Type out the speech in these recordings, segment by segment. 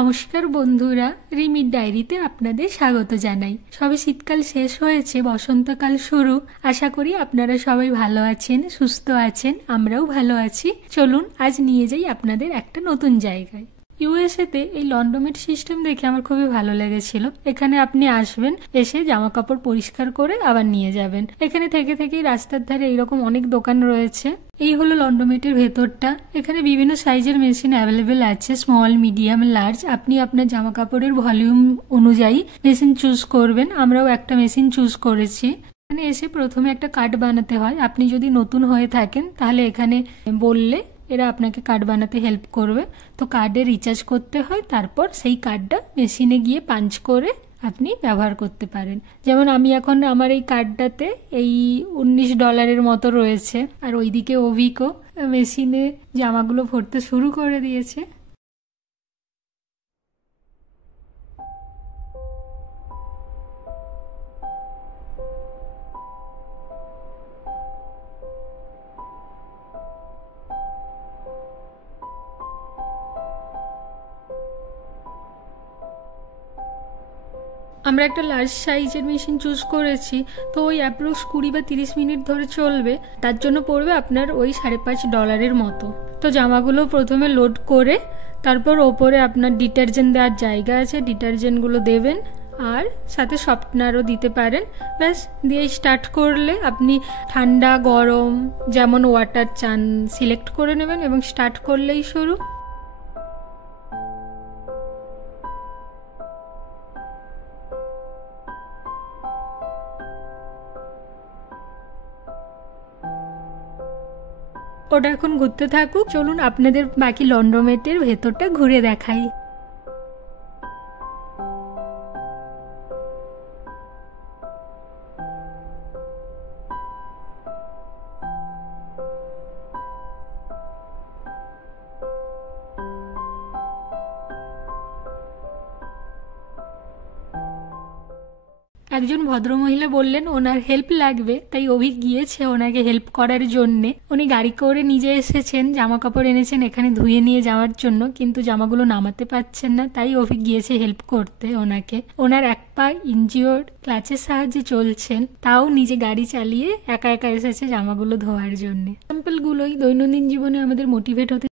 নমস্কার বন্ধুরা, রিমির ডায়েরিতে আপনাদের স্বাগত জানাই। সবে শীতকাল শেষ হয়েছে, বসন্তকাল শুরু। আশা করি আপনারা সবাই ভালো আছেন, সুস্থ আছেন, আমরাও ভালো আছি। চলুন আজ নিয়ে যাই আপনাদের একটা নতুন জায়গায়। ইউএসএতে এই লন্ড্রোমেট সিস্টেম দেখে আমার খুবই ভালো লেগেছিল। এখানে আপনি আসবেন, এসে জামা কাপড় পরিষ্কার করে আবার নিয়ে যাবেন। এখানে থেকে থেকেই রাস্তার ধারে এইরকম অনেক দোকান রয়েছে। এই হলো লন্ড্রোমেটের ভেতরটা। এখানে বিভিন্ন সাইজের মেশিন অ্যাভেলেবেল আছে, স্মল, মিডিয়াম, লার্জ। আপনি আপনার জামা কাপড়ের ভলিউম অনুযায়ী মেশিন চুজ করবেন। আমরাও একটা মেশিন চুজ করেছি। এখানে এসে প্রথমে একটা কার্ড বানাতে হয়। আপনি যদি নতুন হয়ে থাকেন তাহলে এখানে বললে এরা আপনাকে কার্ড বানাতে হেল্প করবে। তো কার্ডে রিচার্জ করতে হয়, তারপর সেই কার্ডটা মেশিনে গিয়ে পাঞ্চ করে আপনি ব্যবহার করতে পারেন। যেমন আমি এখন আমার এই কার্ডটাতে এই $19 মতো রয়েছে। আর ওইদিকে অভিকও মেশিনে জামাগুলো ভরতে শুরু করে দিয়েছে। আমরা একটা লার্জ সাইজের মেশিন চুজ করেছি। তো ওই অ্যাপ্রক্স 20 বা 30 মিনিট ধরে চলবে। তার জন্য পড়বে আপনার ওই $5.5 মতো। তো জামাগুলো প্রথমে লোড করে তারপর ওপরে আপনার ডিটারজেন্ট দেওয়ার জায়গা আছে, ডিটারজেন্টগুলো দেবেন। আর সাথে সফটনারও দিতে পারেন। ব্যাস দিয়ে স্টার্ট করলে আপনি ঠান্ডা গরম যেমন ওয়াটার চান সিলেক্ট করে নেবেন এবং স্টার্ট করলেই শুরু। ওটা এখন ঘুরতে থাকুক। চলুন আপনাদের বাকি লন্ড্রোমেটের ভেতরটা ঘুরে দেখাই। একজন ভদ্রমহিলা বললেন ওনার হেল্প লাগবে, তাই অভিক গিয়েছে ওনাকে হেল্প করার জন্যে। উনি গাড়ি করে নিজে এসেছেন, জামা কাপড় এনেছেন এখানে ধুয়ে নিয়ে যাওয়ার জন্য, কিন্তু জামাগুলো নামাতে পারছেন না, তাই অভিক গিয়েছে হেল্প করতে ওনাকে। ওনার এক পা ইনজিওর্ড, ক্লাচের সাহায্যে চলছেন, তাও নিজে গাড়ি চালিয়ে একা একা এসেছে জামাগুলো ধোয়ার জন্য। এক্সাম্পলগুলোই দৈনন্দিন জীবনে আমাদের মোটিভেট হতে।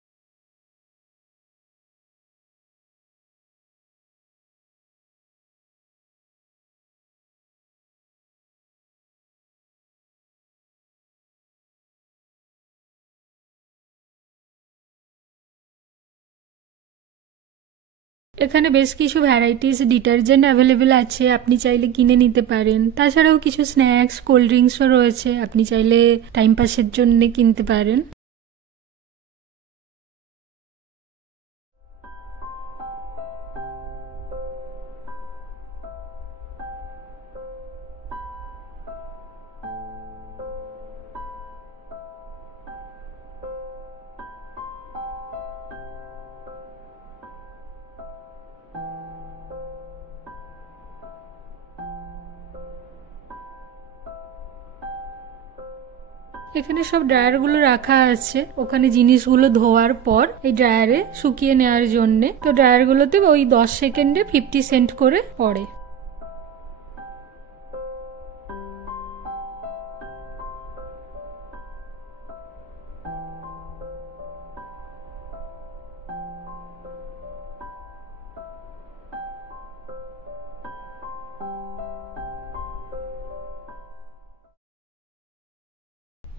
এখানে বেশ কিছু ভ্যারাইটিস ডিটারজেন্ট অ্যাভেলেবেল আছে, আপনি চাইলে কিনে নিতে পারেন। তাছাড়াও কিছু স্ন্যাক্স, কোল্ড ড্রিঙ্কসও রয়েছে, আপনি চাইলে টাইম পাসের জন্য কিনতে পারেন। এখানে সব ড্রায়ারগুলো রাখা আছে, ওখানে জিনিসগুলো ধোয়ার পর এই ড্রায়ারে শুকিয়ে নেওয়ার জন্য। তো ড্রায়ারগুলোতে ওই 10 সেকেন্ডে 50 সেন্ট করে পড়ে।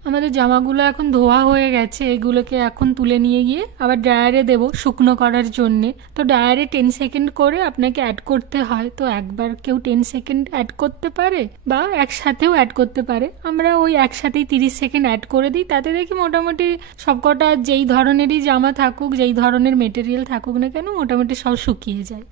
আমাদের জামাগুলো এখন ধোয়া হয়ে গেছে, এগুলোকে এখন তুলে নিয়ে গিয়ে আবার ড্রায়ারে দেব শুকনো করার জন্যে। তো ড্রায়ারে 10 সেকেন্ড করে আপনাকে অ্যাড করতে হয়। তো একবার কেউ 10 সেকেন্ড অ্যাড করতে পারে বা একসাথেও অ্যাড করতে পারে। আমরা ওই একসাথেই 30 সেকেন্ড অ্যাড করে দিই। তাতে দেখি মোটামুটি সবকটা যেই ধরনেরই জামা থাকুক, যেই ধরনের মেটেরিয়াল থাকুক না কেন, মোটামুটি সব শুকিয়ে যায়।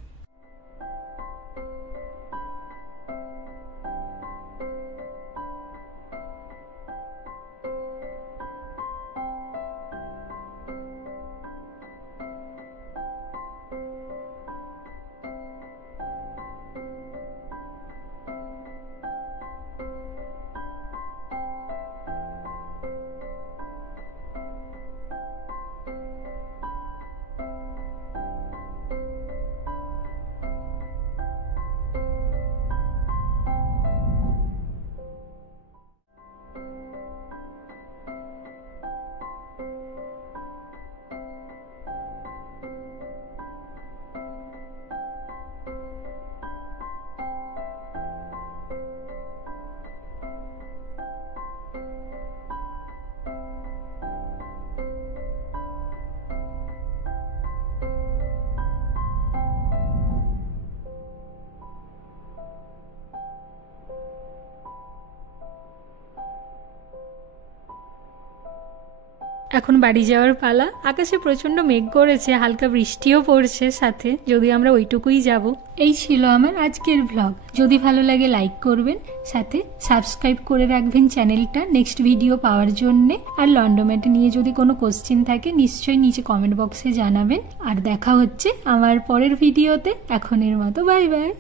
এখন বাড়ি যাওয়ার পালা। আকাশে প্রচন্ড মেঘ করেছে, হালকা বৃষ্টিও পড়ছে সাথে, যদি আমরা ওইটুকুই যাব। এই ছিল আমার আজকের ব্লগ। যদি ভালো লাগে লাইক করবেন, সাথে সাবস্ক্রাইব করে রাখবেন চ্যানেলটা নেক্সট ভিডিও পাওয়ার জন্য। আর লন্ডোম্যাট নিয়ে যদি কোনো কোশ্চেন থাকে নিশ্চয়ই নিচে কমেন্ট বক্সে জানাবেন। আর দেখা হচ্ছে আমার পরের ভিডিওতে। এখনের মতো বাই বাই।